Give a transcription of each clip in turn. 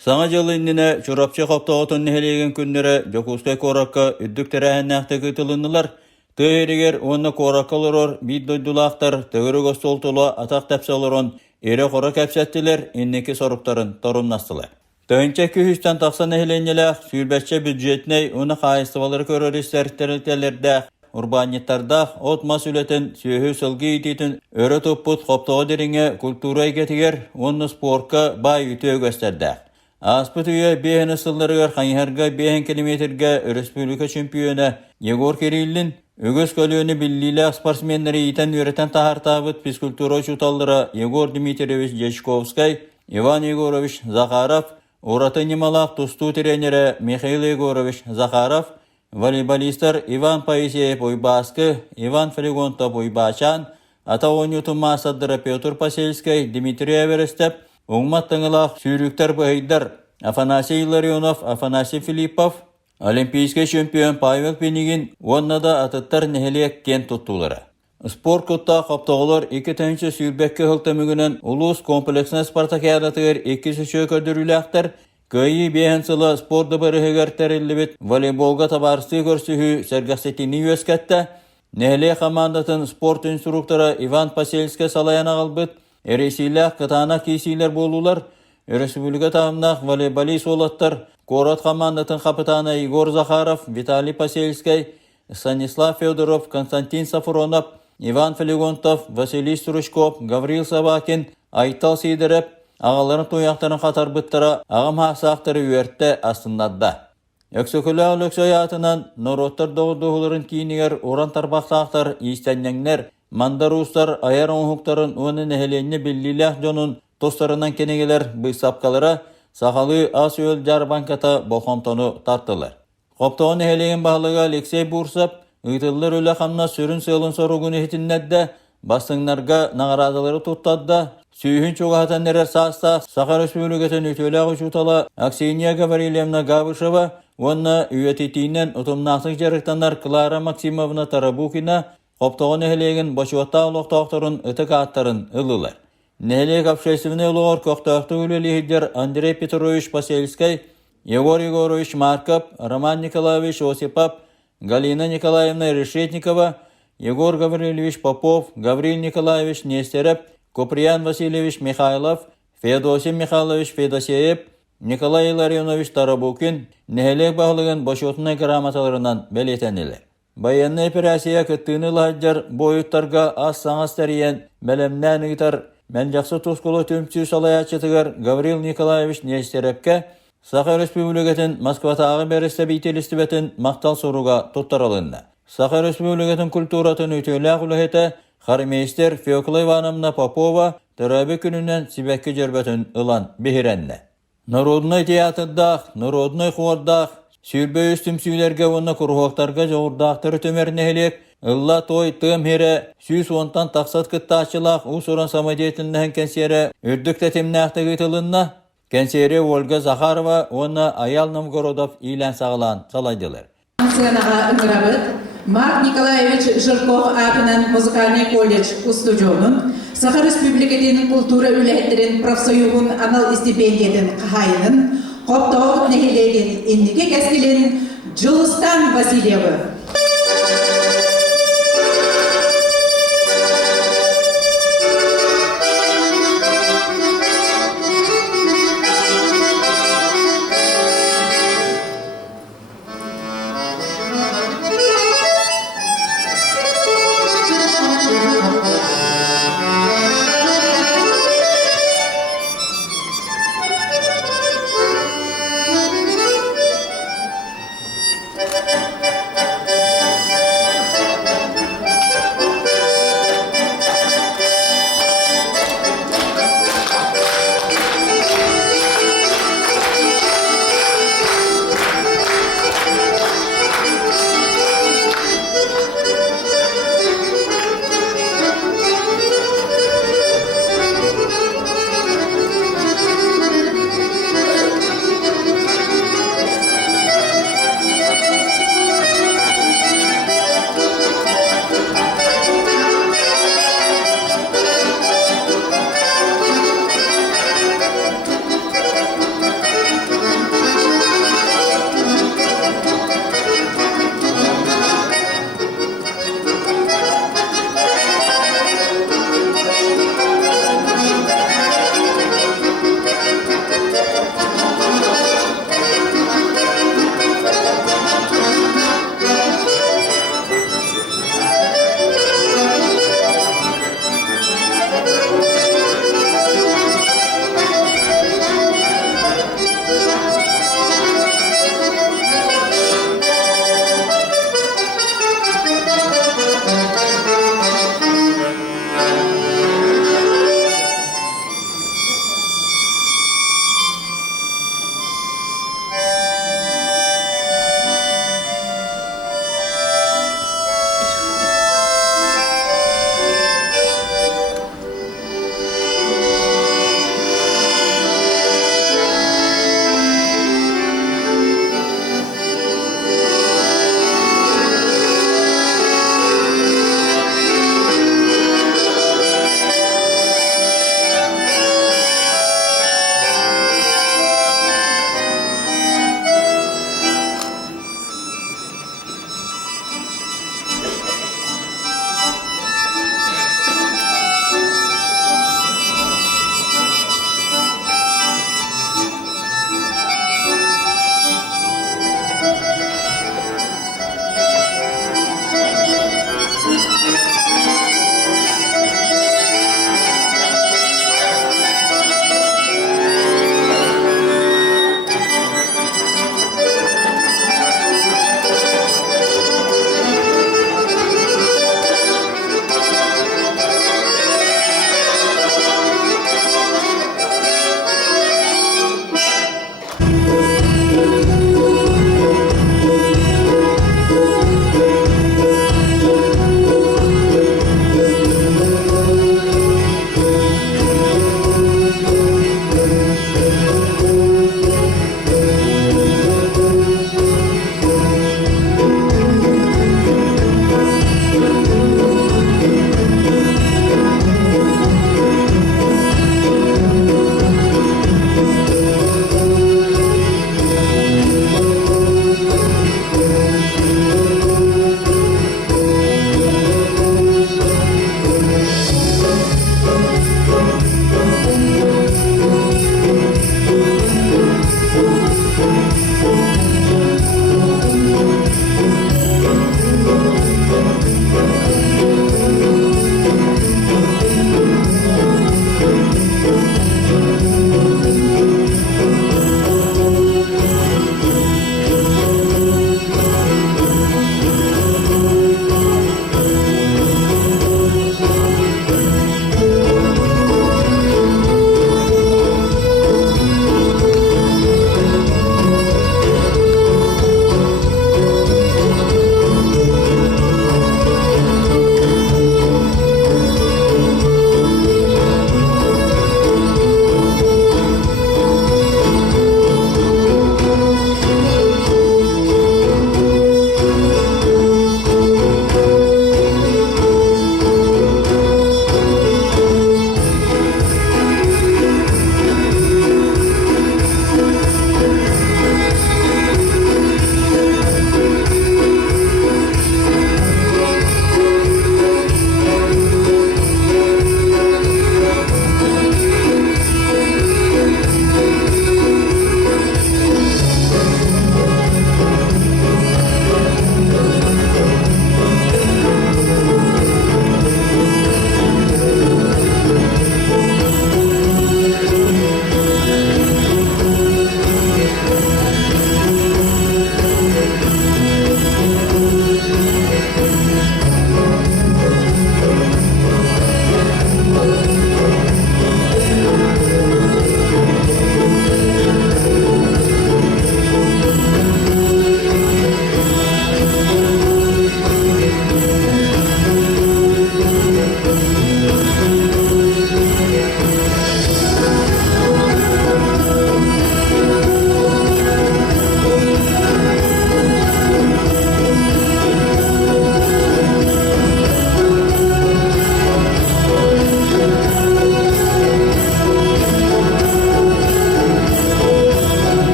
Саңа жылы инніне чурапчы қоптоғытын нехелеген күннері Жокускай коракка үддік тәрәхіннәқті кытылынылар. Түйерігер оны кораккалырор биддойдулақтар төгірі гостолтула атақ тәпсалырон ере қора кәпсәттілер иннекі соруқтарын торумнастылар. Түйінче күхістен тақсан нехеленеләқ сүйірбәтче бюджетней оны қайыстывалары көрірістер тәрілтелердәқ урбаниттардақ от масулетін сүйі сылғы ететін өрі тұппыт қоптоғы деріңе культура егетігер оны спортқа бай үті өгөстердәқ. Аспыт үйе бейін ысылларығар қайынарға бейін километрге республика чемпионы Егор Кириллин өгөс көліөні біллилі спортсменлері етен өретен тахартабыт физкультура чуталдыра Егор Дмитриевич Дечковскай, Иван Егорович Захаров, Ураты немалақ тусту тренері Михаил Егорович Захаров, волейболистар Иван Паисеев Ойбаскы, Иван Фригонтов Ойбачан, Атауын ютума саддыры Петр Пасельский, Дмитрий Эверестеп, оңматтыңылақ сүйріктер бұйдар Афанасий Ларионов, Афанасий Филиппов, олимпийский чемпион Павел Пенигин, оннада атыттар нехелек кен тұттулары. Спорт құтта қаптағылар 2-тәнші сүйірбәкке ғылтамығынан ұлыс комплексіне спартакиадатығыр 2-ші көдіріліқтір, көйі бейінсілі спорты бірігігер тәрелі волейболға табарысты көрсігі сәргістетіні өскәтті, нәхеле командатын спорт инструкторы Иван Пасельский салаяна қалбыт, әресейлі қытана кейсейлер болулар, республика тамнақ волейболист олаттар, Корот командатын капитаны Егор Захаров, Виталий Пасельский, Станислав Федоров, Константин Сафронов, Иван Филигонтов, Василий Стручков, Гаврил Сабакин, Айтал Сидереп, ағаларын тояқтарын қатар бұттыра ағым хақсақтары үйертті астындадда. Өксөкілі өліксөй атынан нороттар доғыларын кейінігер оран тарбақтақтар, истәннеңнер, мандарустар, аяр оңхуқтарын оны нәхеленіне біллилях жонын тостарынан кенегелер бұйсапқалары Сақалы ас өл жарбанката боқамтону тартылар. Қоптауын нәхелеген бағылыға Алексей Бурсап, ұйтылылар өлі қамна сүрін сылын сорығын етіннәдді, бастыңнарға нағарадылары тұттадда, сүйін чоғатан әрер саста Сақар Республикатын өтөлі жутала Аксения Гаврилевна Габышева, онна үйететейінен ұтымнақтық жарықтанар Клара Максимовна Тарабукина, Қоптауын нәхелеген башуатта ұлықтақтарын үтік аттарын ылылар. Нәхелек общественный лор коқтақты үлелейдер Андрей Петрович Пасельский, Егор Егорович Марков, Роман Николаевич Осипов, Галина Николаевна Решетникова, Егор Гаврилович Попов, Гаврил Николаевич Нестеров, Куприян Васильевич Михайлов, Федосий Михайлович Федосеев, Николай Ларионович Тарабукин, нәхелек бағылығын башотынай грамоталарынан бәлетенелер. Баянны операция күттіні лағаджар бойыттарға аз саңас тәріен бәлемнән ұйтар Мен жақсы тұсколы төмсі салаячытығар Гаврил Николаевич Нестерепке Сақар Республикатын Москватағы бәрісті бейтелісті бәтін мақтал соруға тұттаралынды. Сақар Республикатын культуратын өтелі құлығеті Хармейстер Феокла Ивановна Попова тұрабы күнінен Сибәкке жербәтін ұлан бехеренді. Народной театрдақ, народной қуардақ, сүйірбе үстім сүйілерге оны құрғақтарға жоғырдақтыры төмерінелек, Ылла той тым хере, сүйс онтан тақсат кыттачылақ усуран самодеятельнәһен кәнсере үрдік тәтемнәқті гытылынна, кәнсере Ольга Захарова оны Аял Новгородов илән сағылан салайдылар. Марк Николаевич Жирков атынан музыкальный колледж устудионын, Сахар Республикатының культура үләттерін профсоюғын анал стипендиятын қайынын, Қоптауыт нәхелеген ендіге кәскелен Жылыстан Васильевы.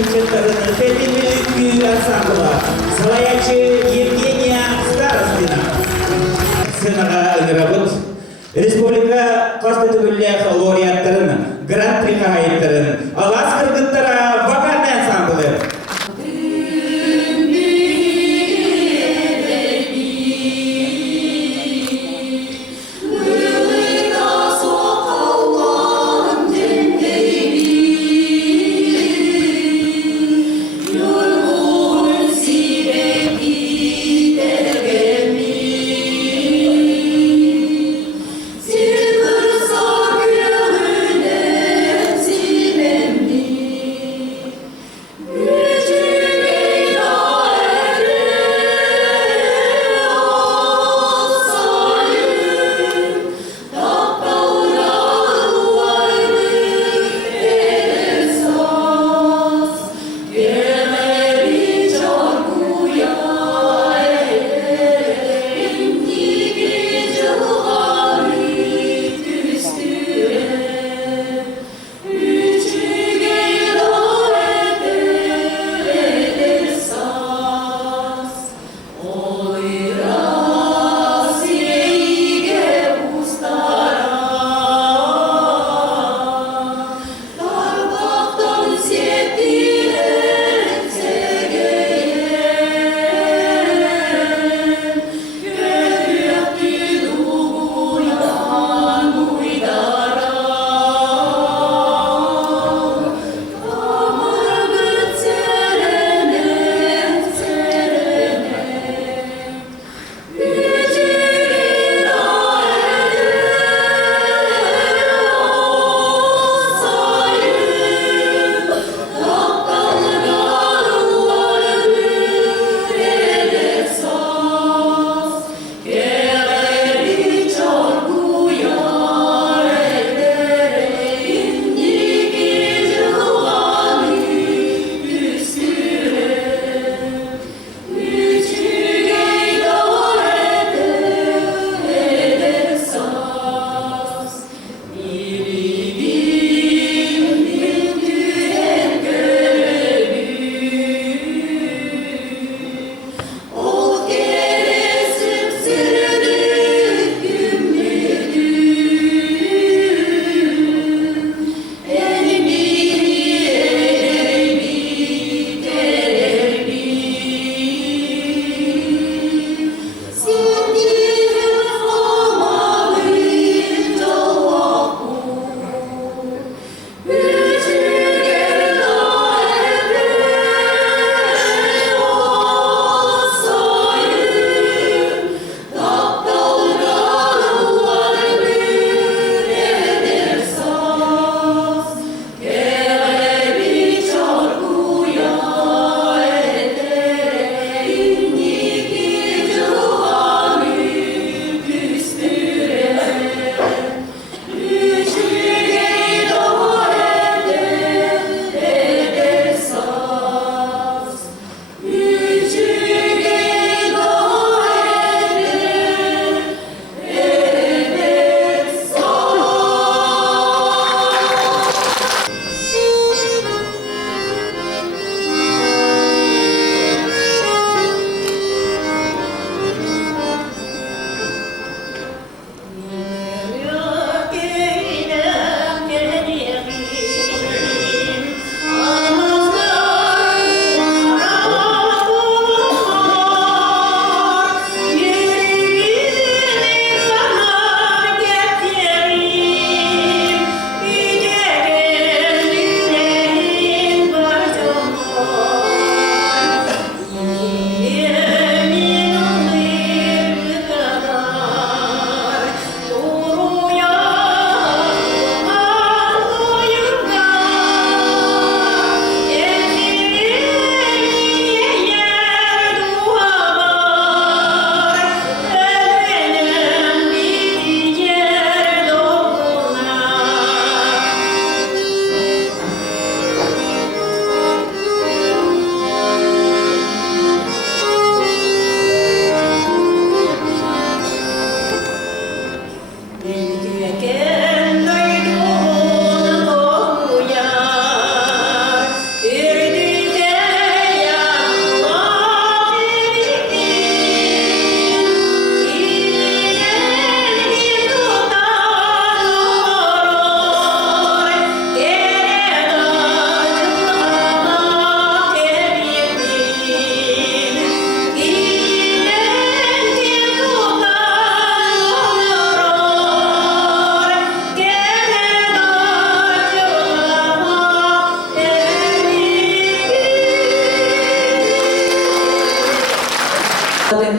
Кылчаттарының Петимилік күй ансамблы, Салаячы Евгения Старостина. Сынаға ыңырабыт, Республика Қостытүгілләқ лауреаттарын, гран-при қағайыттарын, алас кыргыттара вокальный ансамблы.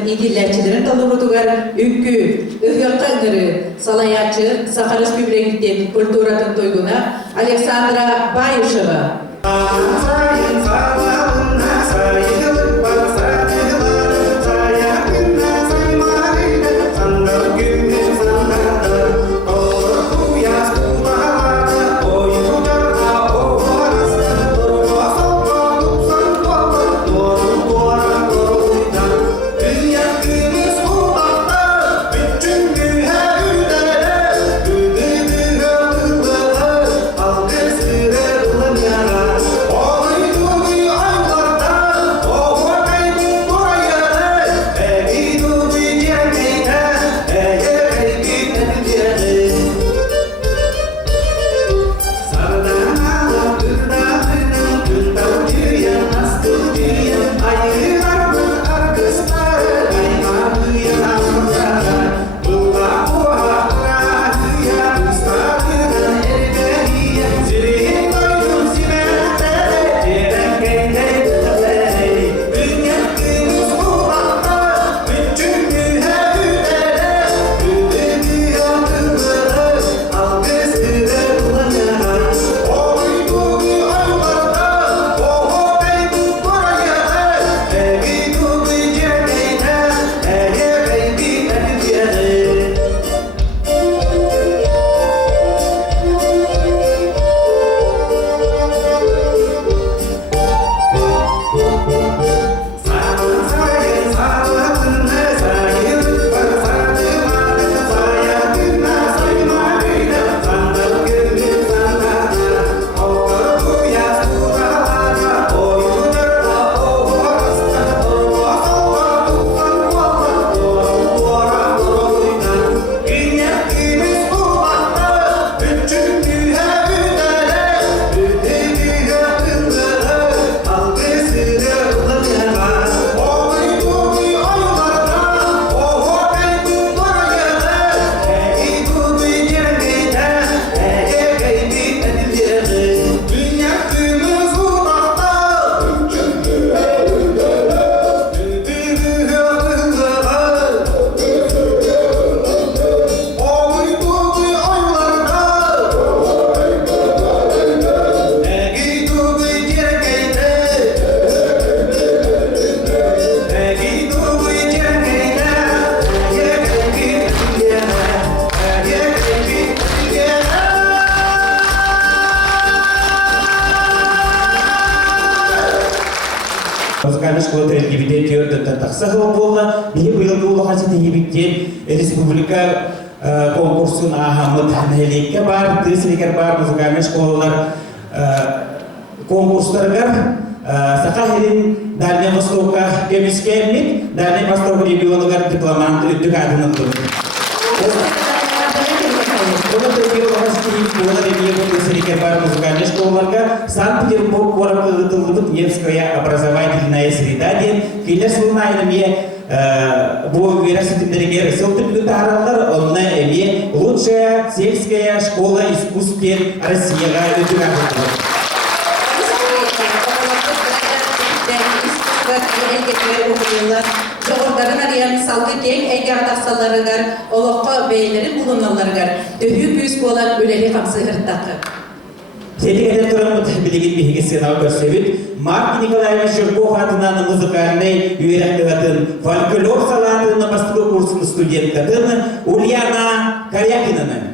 İdillerçilerin dalıvırdıgar ünkü, ıhyakkınları, salayatçı, Sakar Respublika'nın kulturatın toyguna Aleksandra Bayışeva. Музыкальная школа трендивидет йордан таксахыл болла. Бихи быйылгы улахасы тегибиттен республика конкурсын ахамыт нәлекке бар, тысыликер бар музыкальная школалар конкурстаргар Саха-Хелин Дальний Востока кемискеммит, Дальний Восток регионугар дипломант үттүк адынылды. Санкт-Петербург, город Невская образовательная среда. Келес bu университеттерге ресурстарды таралдар, онна эме лучшая сельская школа искусств Россияга өтүгатылды. Çoğurların arayan salgı gen ege adaksalarıgar, olokka beylerin bulunmalarıgar, döhü büyüs olan öleli kapsı hırtakı. Selikede turamut bilgin bihigi sınav görsevit, Mark Nikolaevich Жирков adından muzikальный üyerekliğatın folklor salatını bastığı kursun studentkatını Ulyana Karyakina'nın.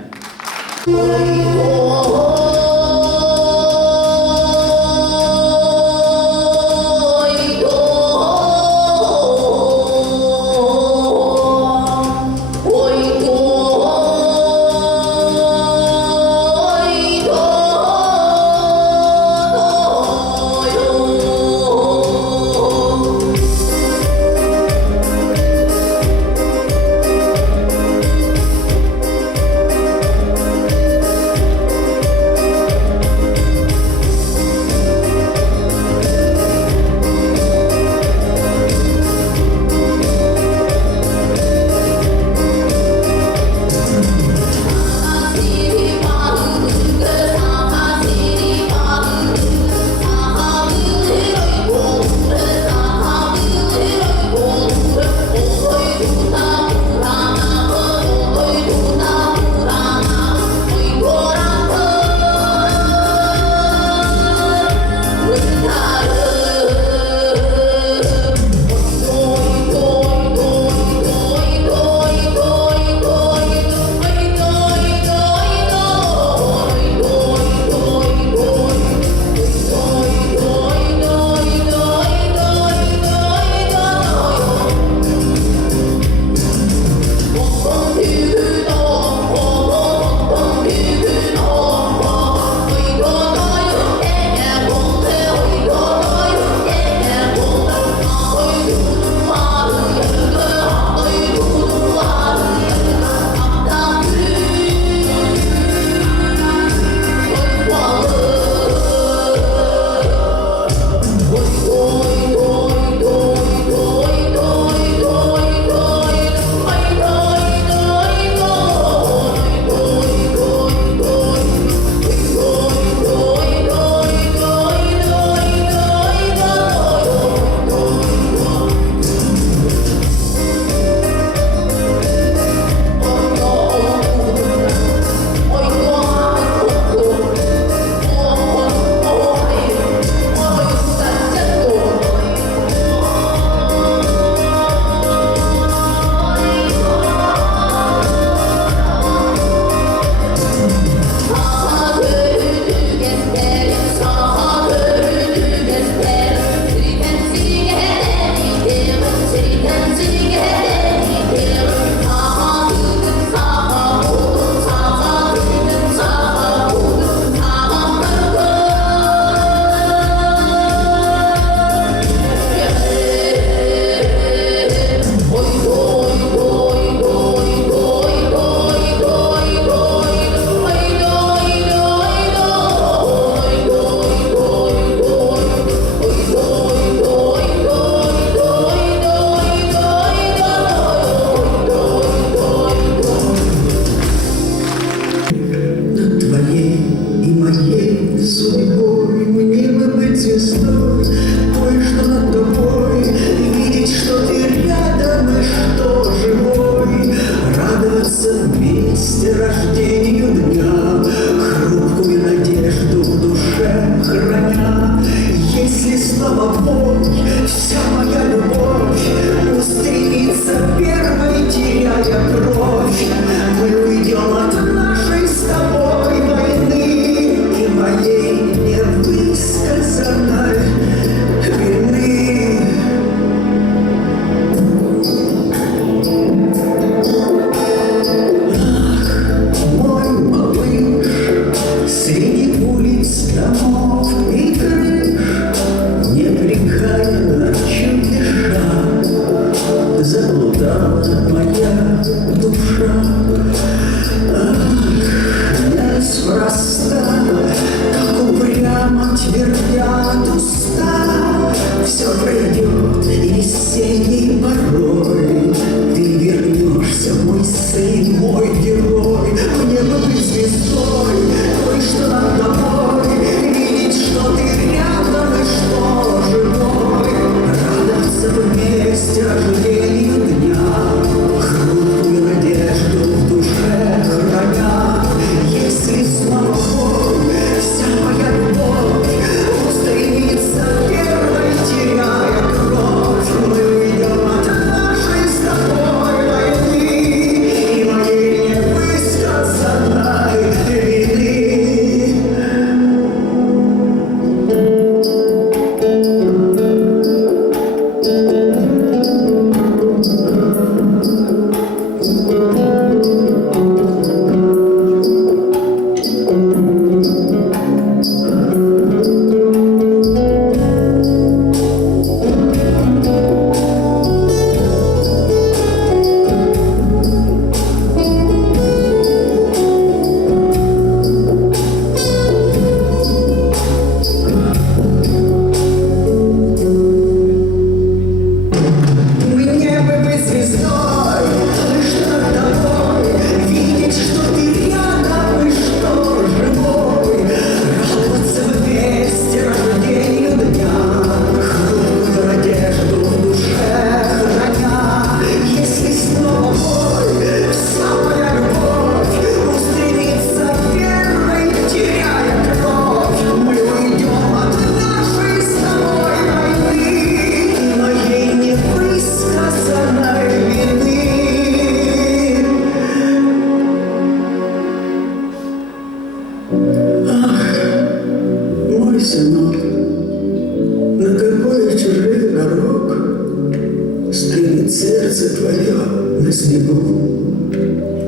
сердце твое на снегу.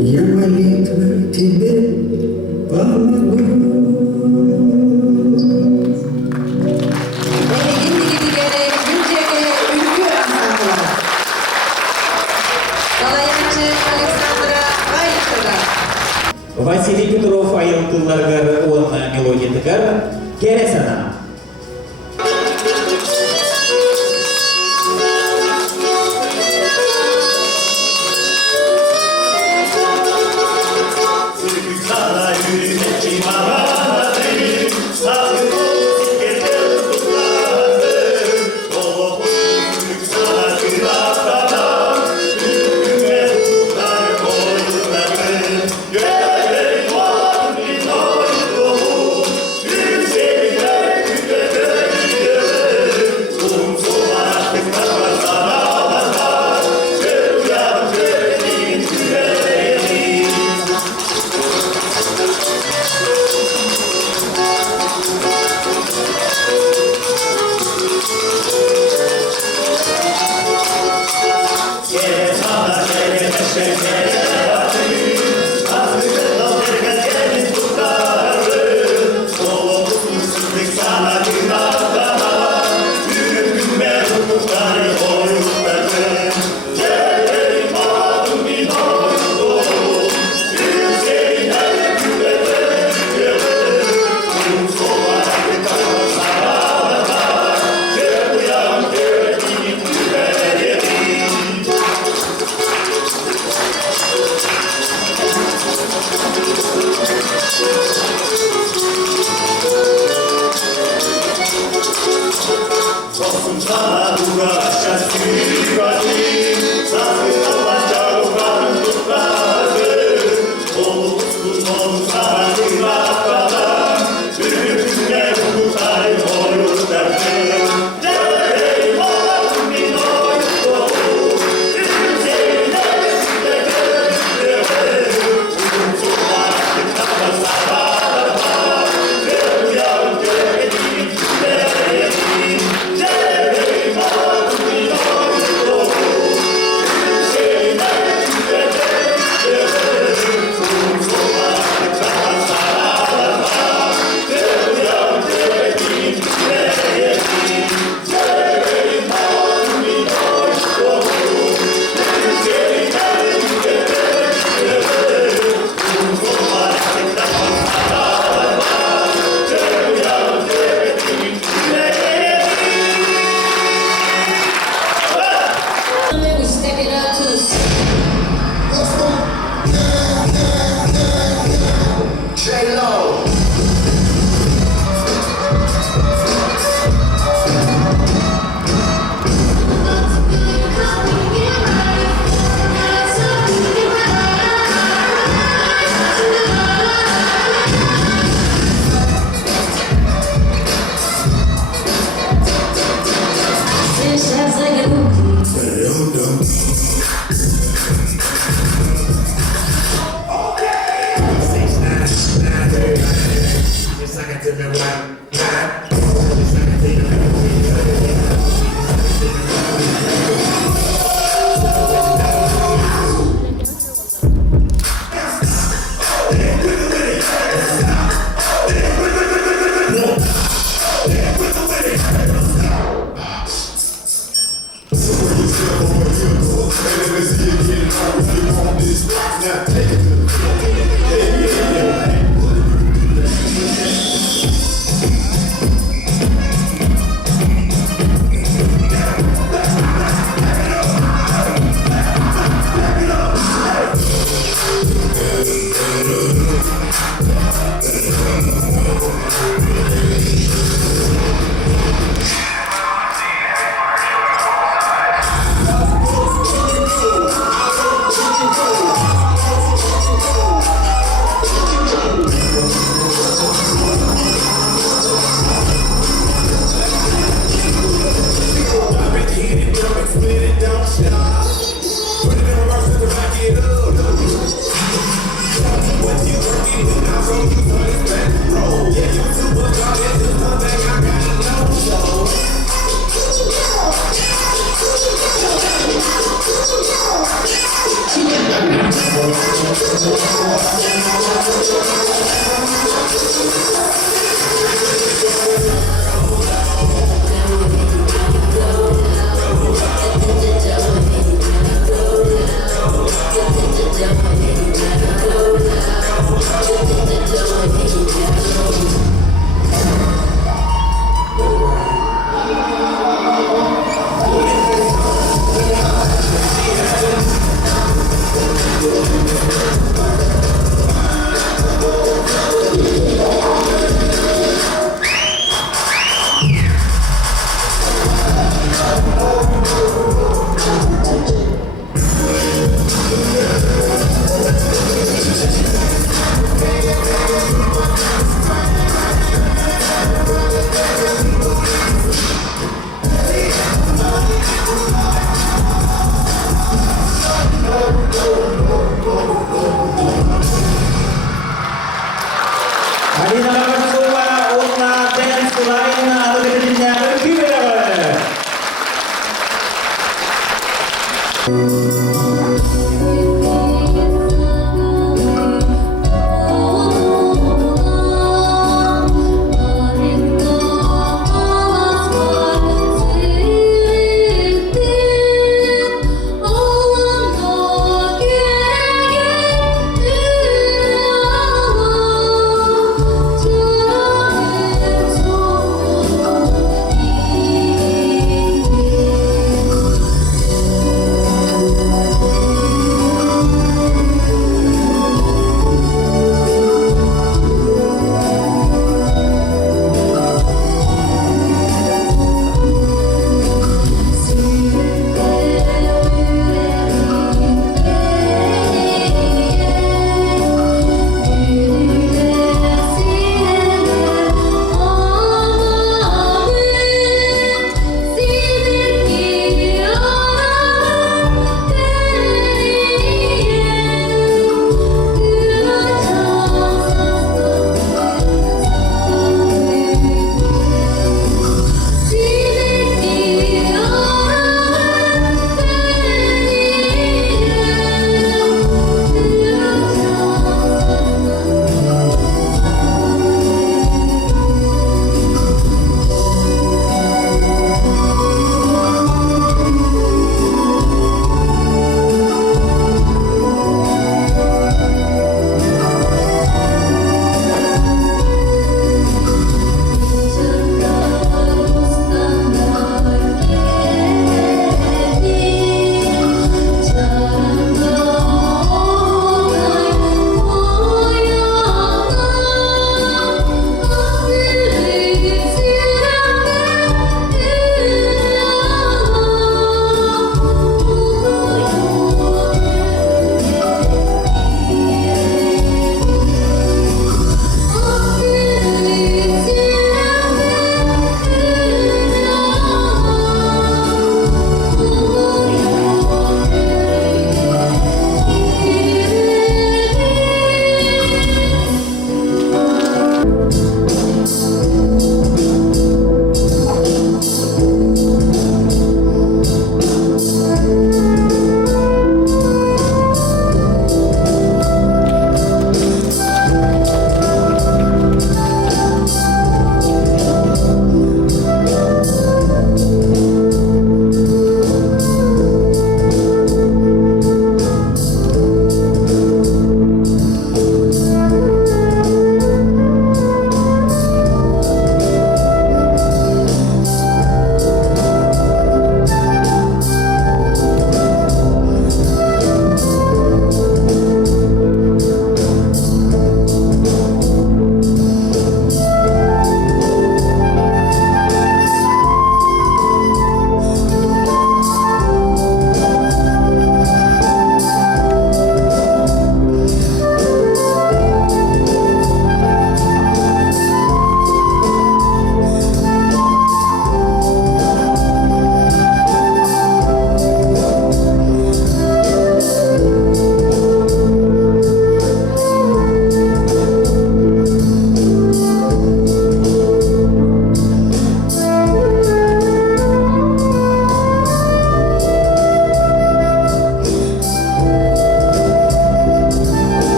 Я молитвой тебе помогу. Elin digeri Gülceke Ülkü Ansamblı. Salayançı Александра Райчева. Василий Петров айылтыларгар он мелодиятыгар кересана.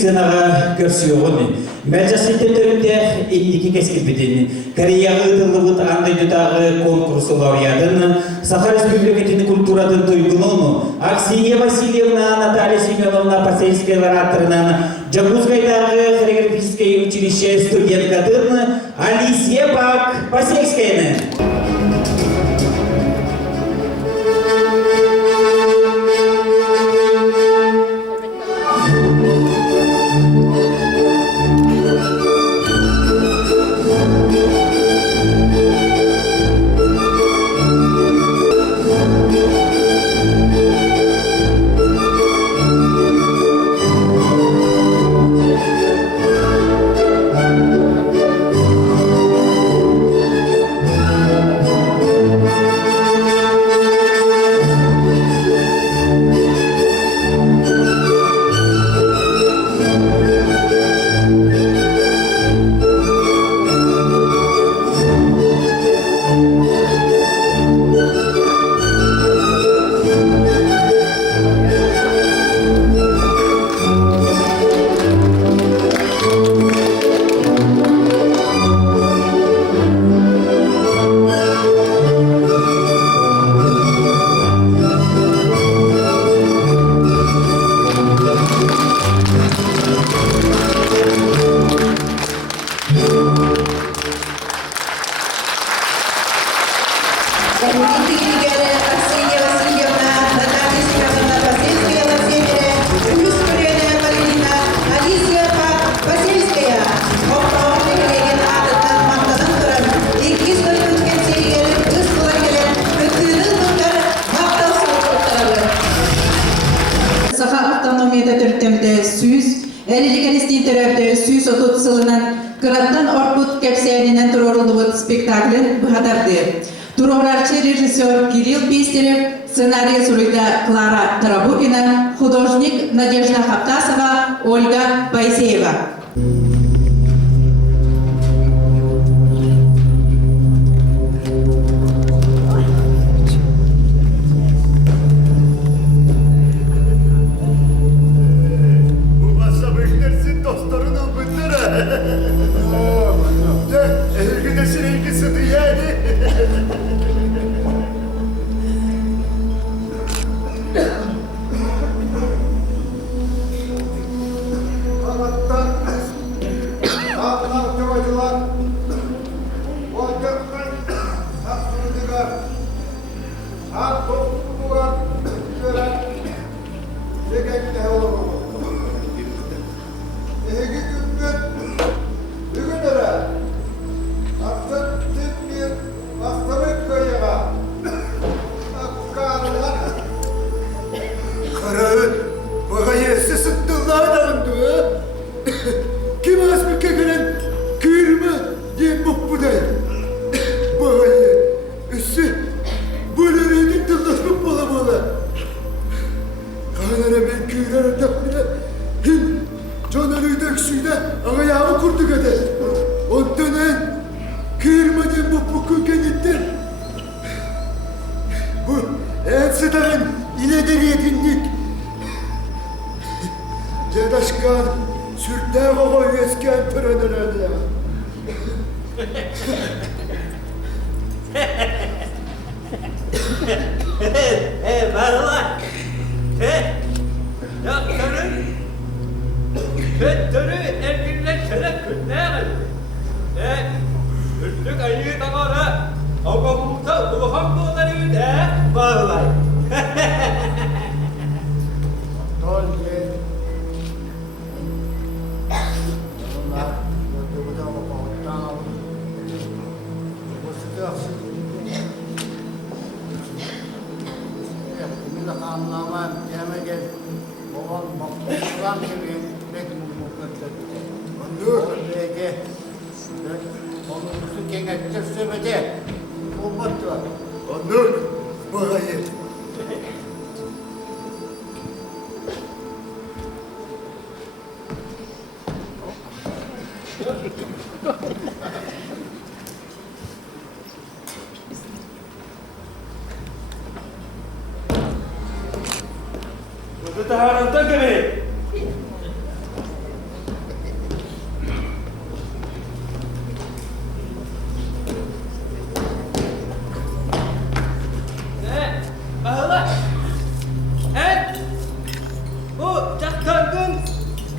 медицинаға көрсіоғын. Мәжасыйты түрінде индики кескілбеден. Кореяғы ұтылығыт андай дүтағы конкурсы лауреатын, Саха Республикатының культурадың тойгунону, Аксия Васильевна, Наталья Семеновна Посельская лараторынан, Джакузгайдағы хореографическое училище студенткатын Алисия Пак Посельскаяны. Спектаклен бұғадарды. Турорарчы режиссер Кирилл Пестерев, сценарий сурида Клара Тарабукина, художник Надежда Хаптасова, Ольга Байсеева.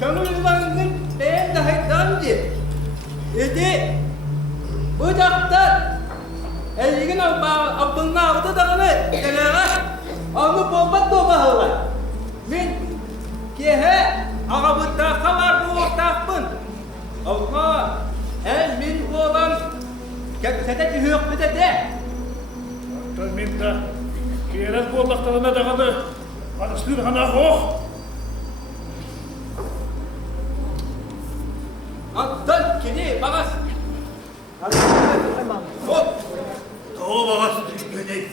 Kömürlüğünün ben de haydandı. Edi, bu daktar, elgin abının avda dağını deleğe, onu bomba doğmalılar. Ben, kehe, ağabıddaqa var bu ortaqpın. Allah, min oğlan, kepsede tühük bide de. Min de kieres bollaktalana dağını karıştır hana hoş. Antan kini bagas. Hop. Doğu bağız göney.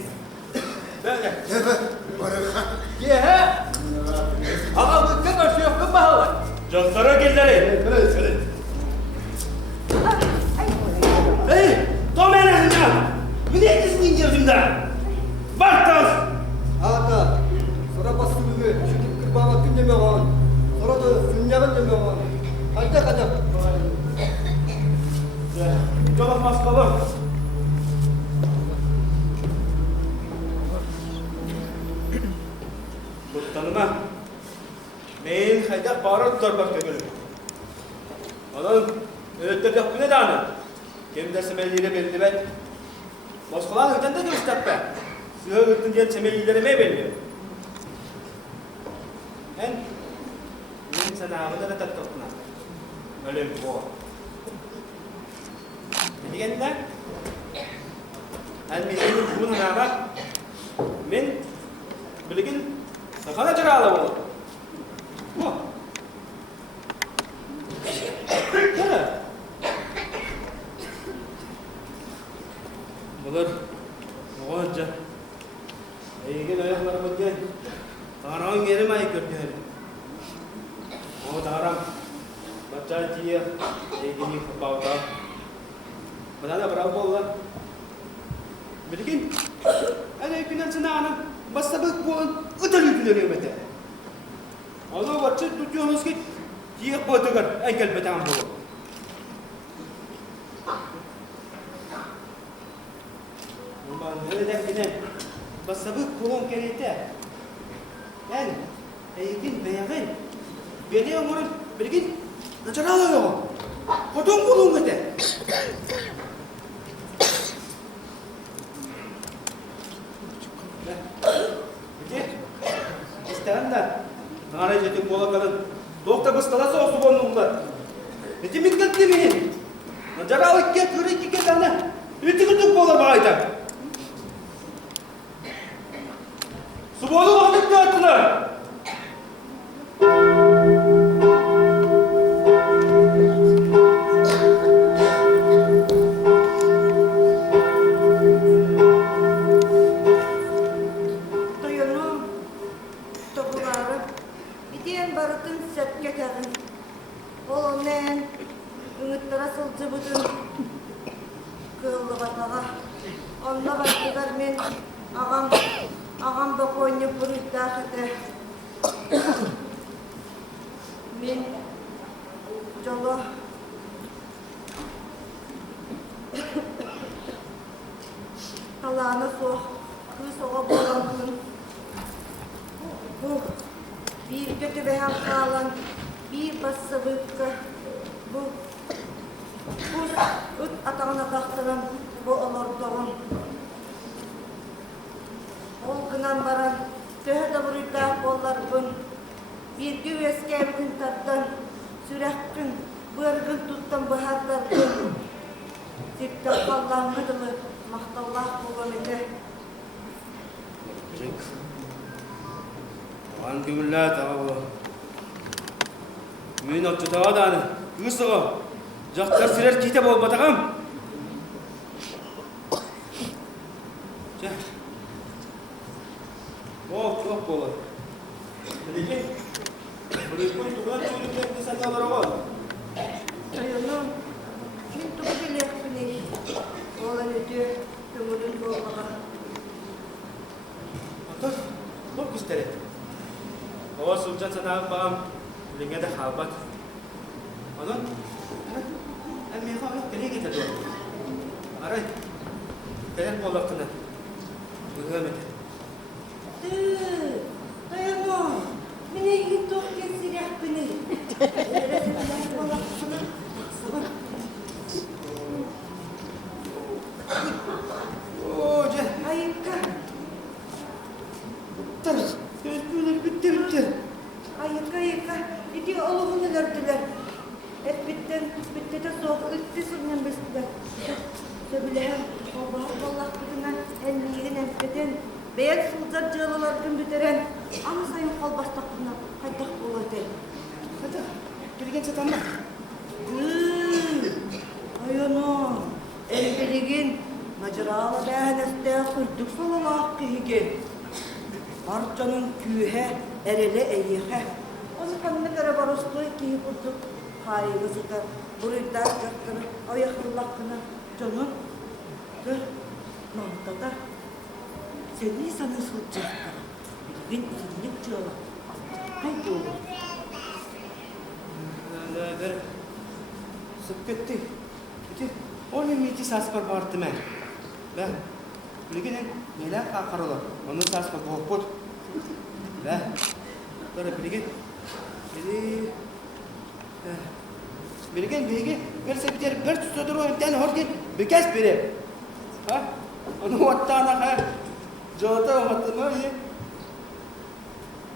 Böyle. Kehe, ağabıdda koşuyor bahalar. Canlara gelleri. Hey, Tomen Ahna. Bu ne diyorsun gözümden? Bak tas. Ata, sonra bastı büyü, şu kırbağına gün deme var. Sonra da sünnyaven deme var. Hadi hadi. Yolak maskalı. Bu tanıma. Men hayda bara tutarmak gönül. Adam öğütler yaptı ne dağını? Kim de semelliyle belli ben. Moskvalar öğüten de gösterip ben. Sığa öğütün diyen semellileri me belli. Ben sana ağabeyde de taktırtına. Öyle bir bu. Ne diyenler? Ben benim bunun ağabey. Men bilgin sakana çıralı olur. Bu. Ne? Bular oğanca. Eğgen ayaklarımı gel. Tarağın yerim ayık görken. O tarağım. Baca diye eğgeni kapağda. Bana da bravo bolla. Bilgin. Ana günden sana ana. Basta bak bu utanı güleri mete. Allah bacı tutuyorsunuz ki diye boğdugar engel betam bu. Ben ne derken basta bak kulon kerete. Yani eğitim beğen. Beni onun bilgin necara alıyor. Kodum kulon mete. İsteyenler, nare jetim bolakların, dokta bıstalasa olsun onunla. Netim iklet demeyin. Nacar alık get, yürü iki get anne. Üti kutuk bola bağıydan. Su bolu vakit dağıttılar. Ağam bak oynayıp vurup dağıtı. Min jolo Allah'ına soğuk, kız soğuk boğalınsın. Bu bir kötü behem kalan, bir bası bıkkı. Bu üt atağına taktırın, bu olur doğun. Ol gınan baran, töhe de vuruyda bollar bun. Bir gün eskevgin tattan, sürekkin, bırgın tuttan baharlar bun. Zipte Allah'ın gıdılı, mahtallah bulan ede. Doğan gümüller tağı. Mühün otçu tağı da anı, kızı. Jaktar sirer kitap ol batağım. Çok olur. Peki, bırakmayın tuğlan çocuklarını sen yalara var. Ayolum, kim tuğu bilek bilek. Oğlan ödüyor, kömürün bolmağa. Otur, dur kusteri. O sulcan sana bağım, linge de halbat. Onun, emmi yok, geri getir. Aray, teler bollaktına. Bıhımete. Dayanma, beni iyi tok kesin beni. Amerika iti oluğunu gördüler. Et bitti de soğuk üttü sürünen bestiler. Söbülehem, Allah kızına elliğin empeden, beyaz sılcar cığlılar gün büteren, ama sayın kalbastakına kaydak buladı. Hadi, bilgen satanma. Ayonu, elbiligin, macıralı beğeneste kırdık salalak kıyıgen. Barcanın kühe, erele eyihe. Onu kanını kara barosluğu kiyi bulduk. Hayırlısı da, burayda çakkını, ayaklılakkını, canım. Dur, nokta da. Seni sana sılacaklar. Bilgin izinlik çığla. Haydi oğlum. Sık gitti. Onun miti saspar bardı men. Ben bilginin neler kakaralar. Onun saspar boğuput. Ben böyle bilgin. Bilgin verse bir tutudur o imtihan horgin bir kez biri. Ha? Onu vattana ha. Jota vattana iyi.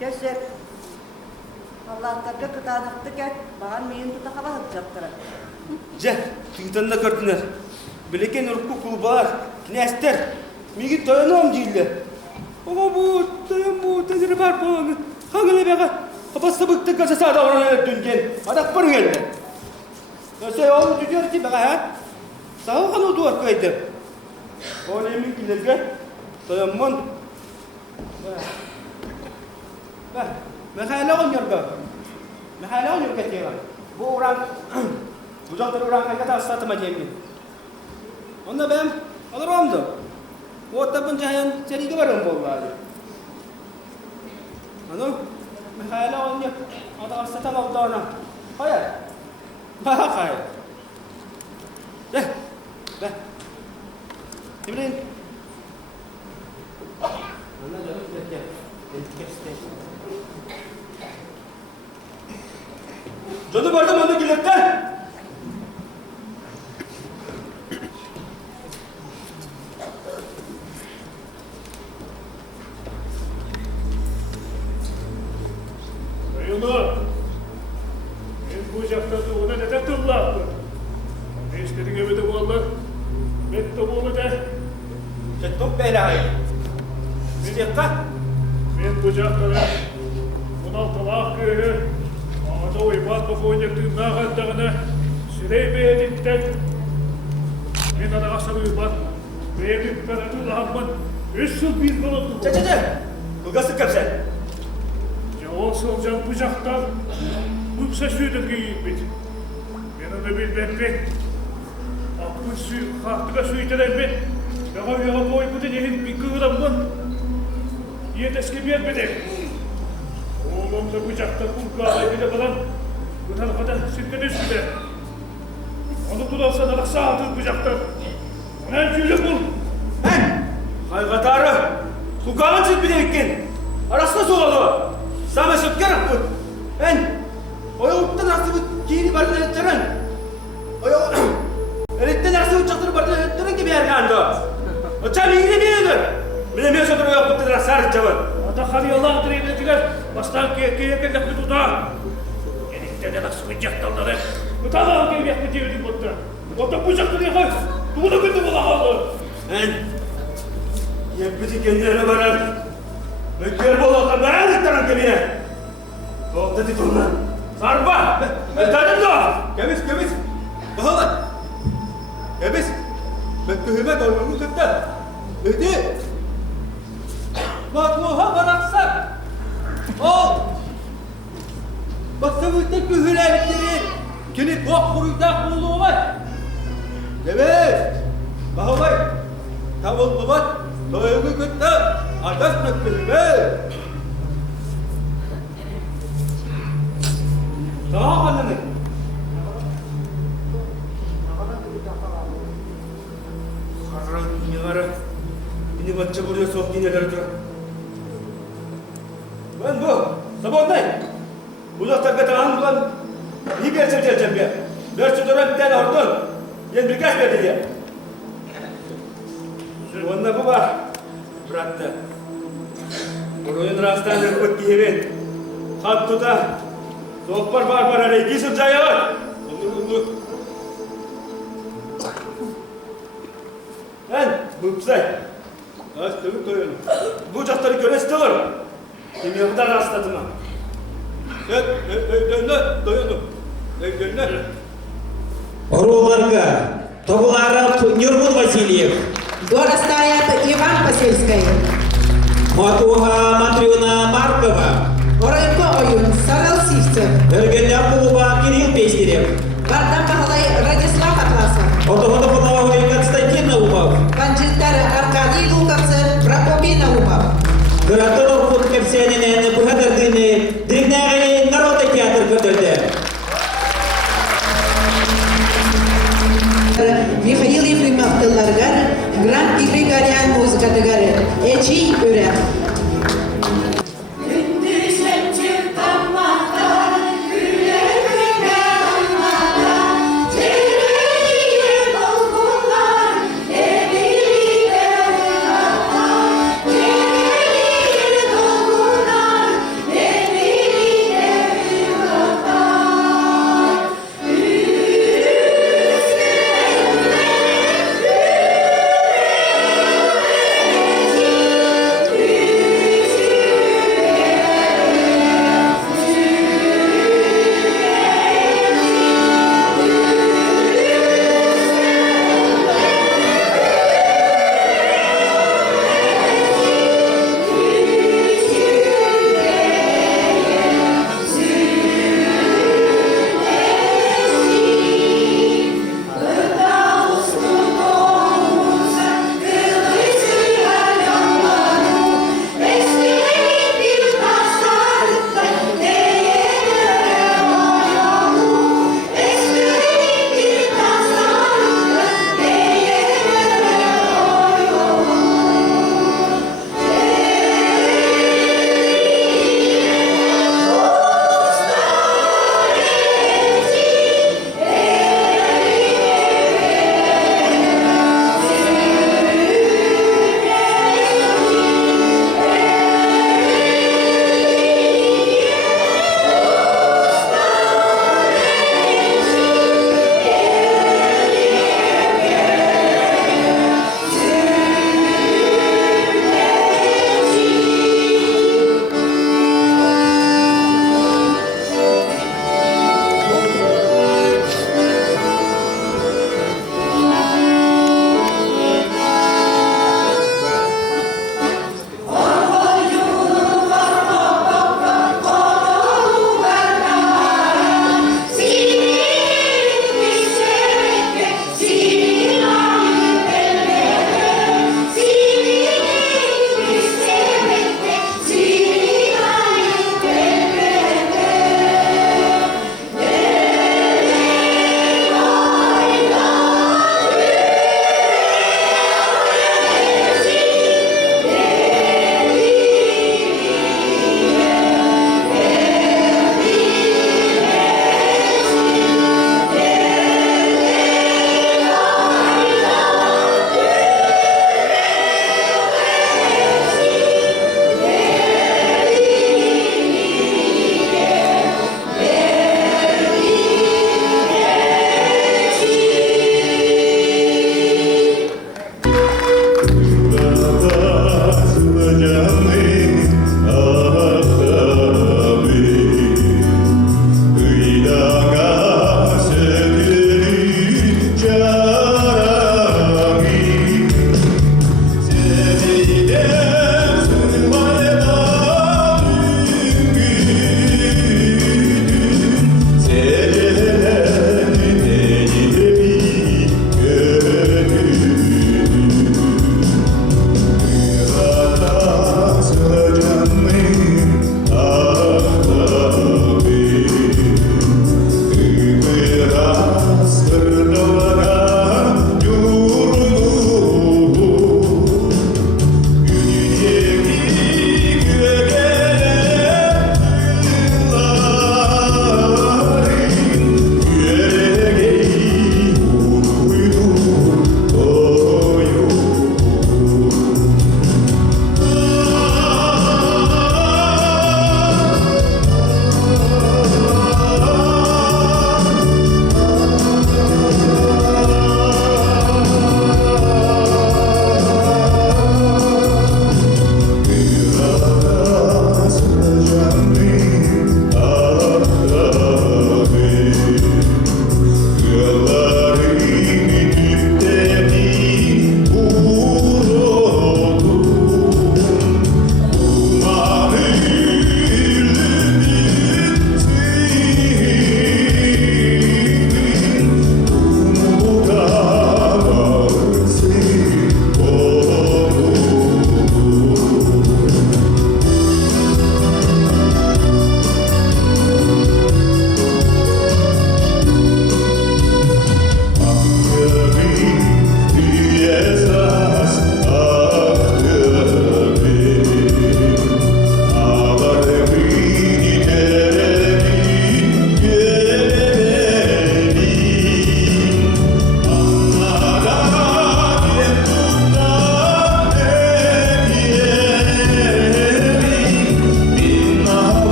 Keser. Allah takka kıtanıktı gel. Bağın meyin tuta kaba hıpcaktırı. Je, tüyden de gördüler. Bilgin urku kulbar, knester. Migi toyanam dille. Ama bu teziri var bu. Hangi bega? Kapası bıktı kasa sağda oraya düngen. Adak pır geldi. Nasıl oğlum tüccar ki bega ha? Sağ ol kanı duvar kaydı. O emin kilirge. Toyanman. Bak, mekhala oynuyor. Mekhala oynuyor ketiyor. Bu orang bu doktor orang kayakta aslatma cemil. Onda ben alırımdı. O tabun cahayan seriga varım bolladı. Ano? Mekhala oynuyor. Ada aslatma oldu ona. Hayır. Bak hayır. Deh. Timrin. Ana canım gel. Canım vardı bana giletten. Ayolu, ben bu caktada ona ne de tırlaktı. Ne istedin evde bu Allah? Ben de bu da. Çetok belayı. Sıcakta. Ben bu caktada 16 hakkı, ağda uymak bu oynaktığın nağandağına sürey beğendikten ben ana asal uymak, beğendip ben Allah'ımın 3 yıl bir bulundu. Kılgası kapsen. Olsun can bucaktan buksa süydür giyip. Ben onu bilmem ben. Akıl suyu, kahtıga süydüren ben. Yağa boy bu deneyin bir kığıramın. Yeteski vermedi. Oğlum da bucaktan kulkağına bile kalan bu tarafada sirken üstüne. Onu bulalsan alak sağdığı bucaktan. Ona elçiyle bul. Ben! Haygatarı! Kulkağın sirpi demekken. Arasına soğalı. Sama söpker bu. Ben oyukta nasıl bu kiri bardan ettiren. Eritten nasıl uçaktır bardan ettiren gibi yerganda. O çam iyi bilmiyordur. Bilemiyorsa dur oyuk tuttu nasıl cevap. Ata hali Allah direyimletiler. Bastan keye kelek tutuda. Gelikte de nasıl bucaktanları. Utala gelmek mi diyor botta. Botta bucaktı diye koy. Bunu güldü bu lağalı. Ben yepyedi kendilerine varar. Mükemmel olakla ben ettiren kemine. Soğukta titonlar. Sarpa! Ben tadım da! Kemiz! Bahalar! Kemiz! Ben tühüme doyumu kıttı. Ödü! Matluha bıraksak! Ol! Basımızda kühülerlikleri kini bok kuruydak bulduğu var. Evet! Bahalar! Tavuklu var! Doyumu kıttı! Adas mekbelime! Daha anlamı. Karran dünyara beni baca buraya soğuk gineler duran. Ben bu, sabahındayım. Uzakta katağın bulan iyi bir yerse geleceğim ya. Dört dönem bir tane ordun. Yeni birkaç verdi diye. Onda bu var. Bıraktı. Burayın rastlarını kut giyerin. Hat tuta. Sohbar barbar arayı gizim cayar. Onu. Ben Mupsay. Açtığımı doyalım. Bu catları göresi de olur. Kim yapıda rastladıma. Doyalım. Dönle. Орларга, Тоглара Нюрмун Васильев, Дора стоят Иван Посельский. Матуха Матрюна Маркова, Орайко ойын Сарал Сивцев. Эргеля Пулуба Кирилл Пестерев, Бардам Бахалай Радислав Атласов. Отоходопонова Константин Наумов, Банджиттары Аркадий Луковцев, Прокопий Наумов. Городов Функерсианинен Бухадардыны, Древнягали Народный театр көтөлдө. Михаил Ефремов тылларгар, Гранд Григориан музыкатыгары, Эчи Үрәк. Thank you.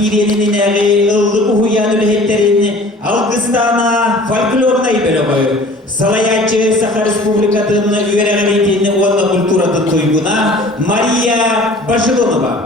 Башкирияның инәғи ылды бұхуян өліхеттерін Алгыстана фольклорнай бөлі қойы. Салаячы Саха Республикатын үйерәғалетінің онна культуратын тойгуна Мария Башилонова.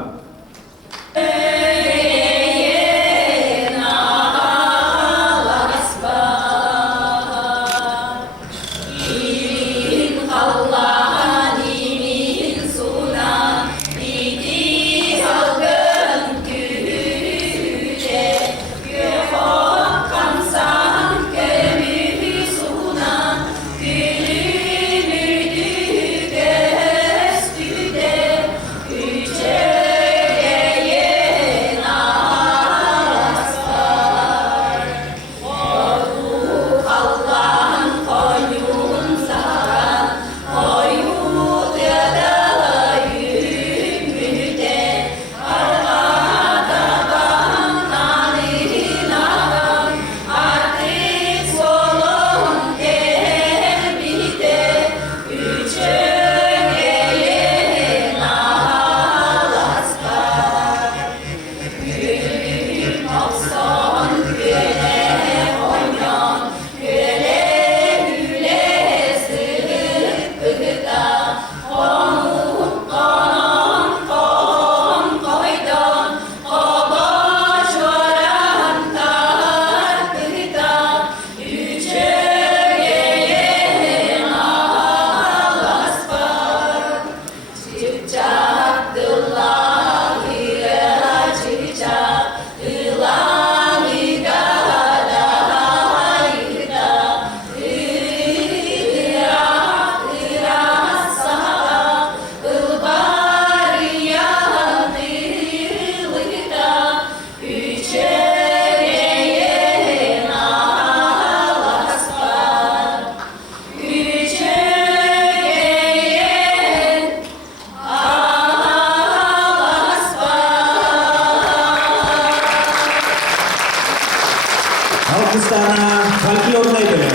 Alkışlarına folklornay bölü.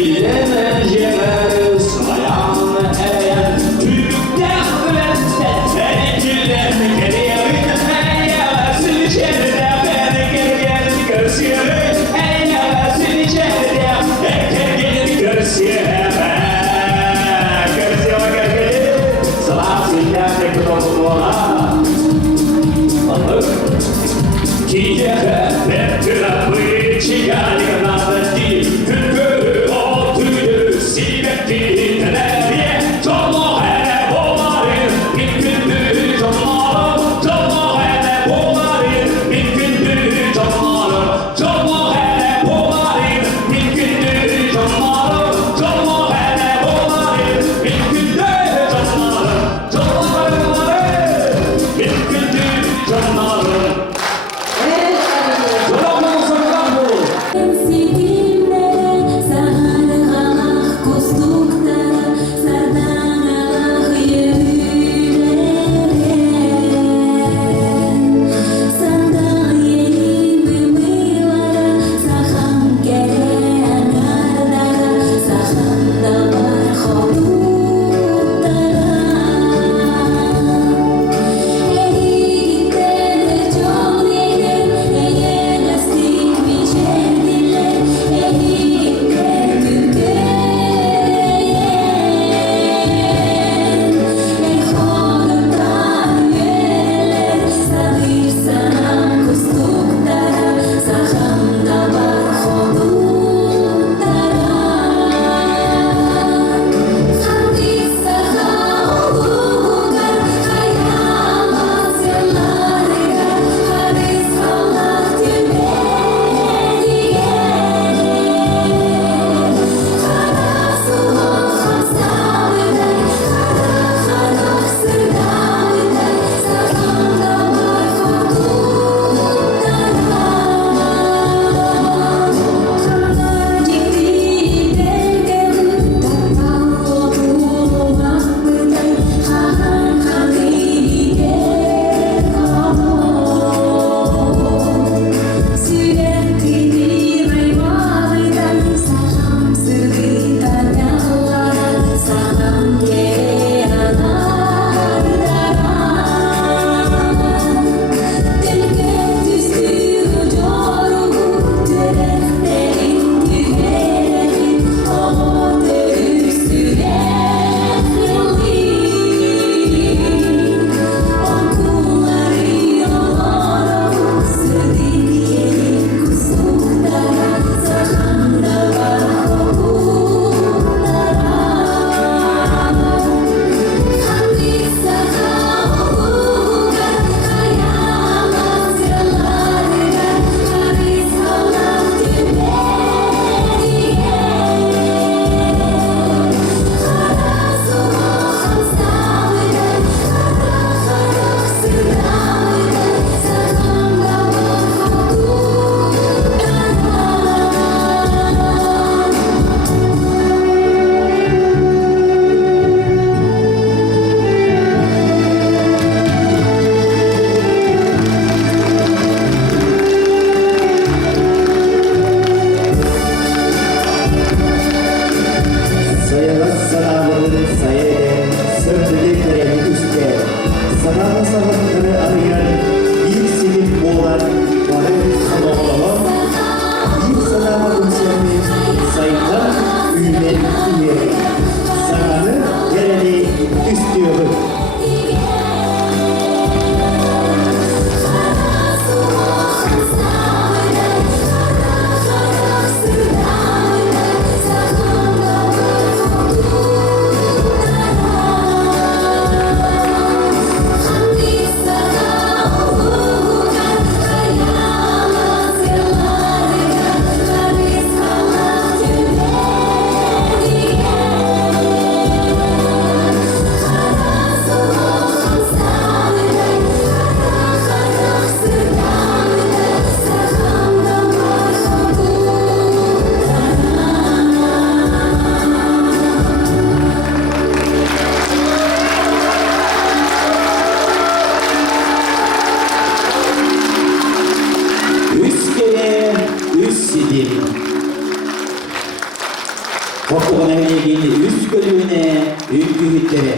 Bilemem yemer sayan eğer Tüyükten üretsen Seninkiler geriye Eylesin içeride beni geri görsün Eylesin içeride beni geri görsün Hoptuğuna hileygendi üst bölüğüne ülkü hütleri.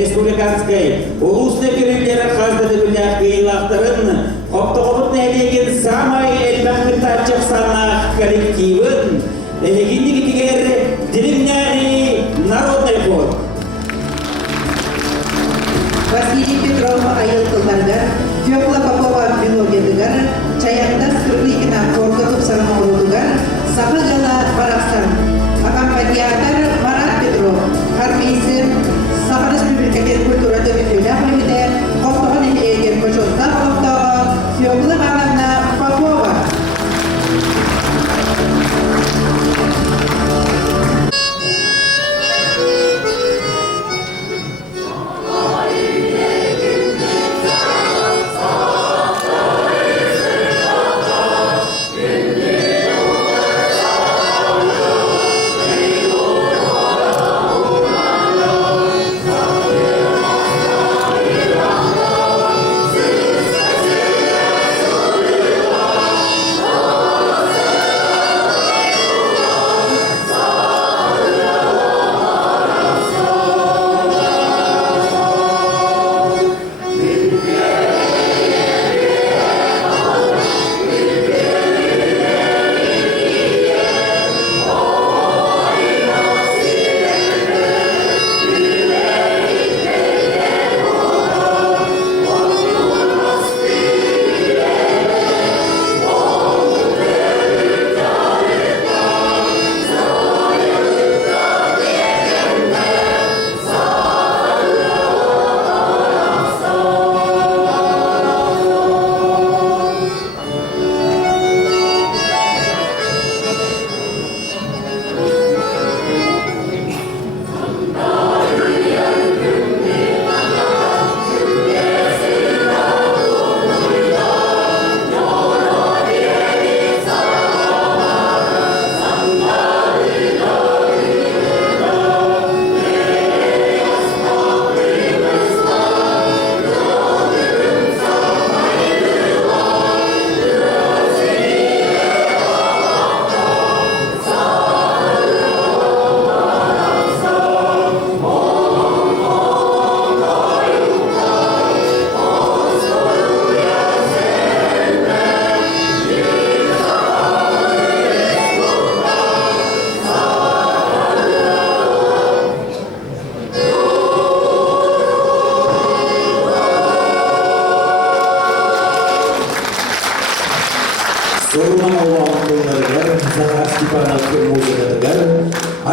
Республиканской улусный көрүлдері қаздады білях бейлақтырын, Хоптоғыбыт нәлеген самай әлбәқті татчық санақ коллективын, әлегенді кетігер деревняный народный хор. Василий Петров айылтыларга, Фёкла Попова мелодиядыгар, Чаякта Скрыгына Корготов Сармаурудыгар, Сахагала Бараксан, аккомпаниатор Марат Петров, хармейсер Саха Республикакен культурада өтілі бөлімінде Хоптоғын емелеген көшотта Хоптоға Фёкла Галана Попова.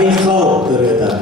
Сайхал дырыта.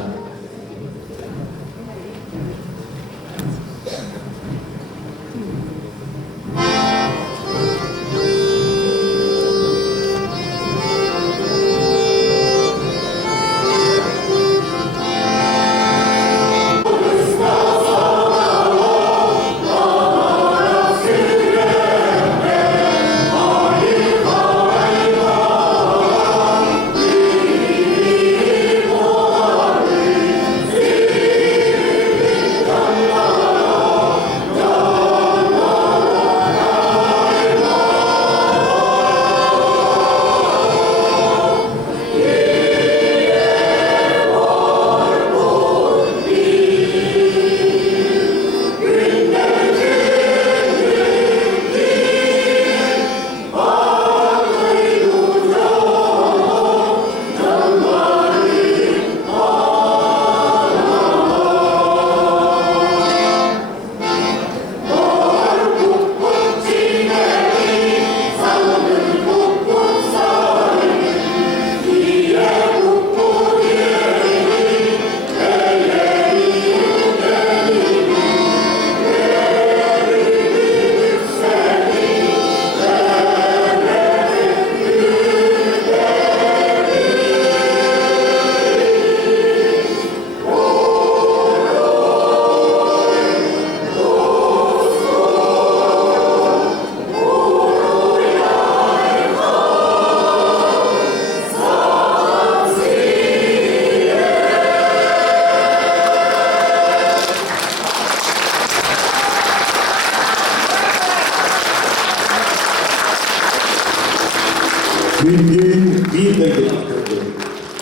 Gün bir dayı.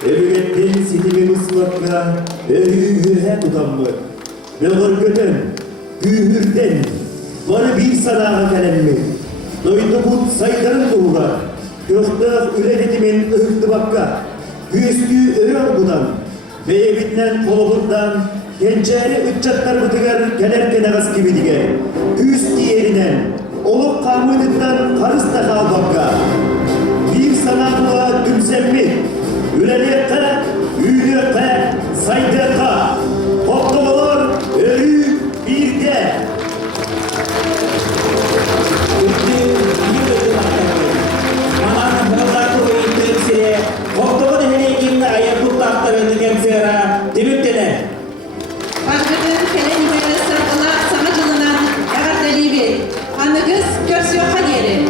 Eviyetin sinimi ıslakla, öğühe tutanmış. Yolur götün, gühürden, bana bir sanağa kalemmi. Doydu bu saydarın doğular. Gökte ületimin ıhtı bakka. Güyüstü örüyor budan. Ve evinden koluğundan, gençeri ıççatlar bıdıgar, gelerken ağız gibi diger. Güyüstü yerinden, olup karmıdıktan karıs da kal bakka. Bir sanatla dümsenmi, üleliyete, üyliyete, saydeta, toplamalar, örü, bir de. Başkanın kelimleri sırtına samacılığından yarat delibi. Anıgız görsüyor kaderi.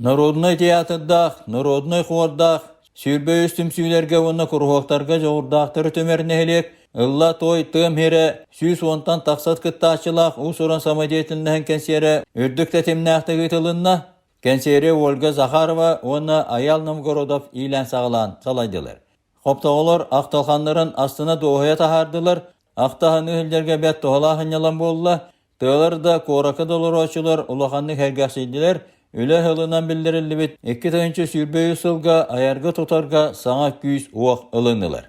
Народный театрдах, народный хордах, сүйрбөй үстім сүйлерге онна курхоқтарға жоғырдақтыры төмернелек, ылла той тым хере, сүйс онтан тақсат кыттачылақ, усуран самодеятельнәһен кәнсері, үрдік тәтемнәқтігі тылынна, кәнсері Ольга Захарова, оны Аял Новгородов илән сағылан салайдылар. Хоптағылар ақталханларын астына доғая тахардылар, ақтағаны хілдерге бәт тоғалағын ялан болла, тығылар да коракы долар очылар, улаханны хәргәсейділер, Үле хылынан білдірілі бет, 2 тайынчы сүрбөйі сылға, аярғы тұтарға саңа күйіз уақ ылынылар.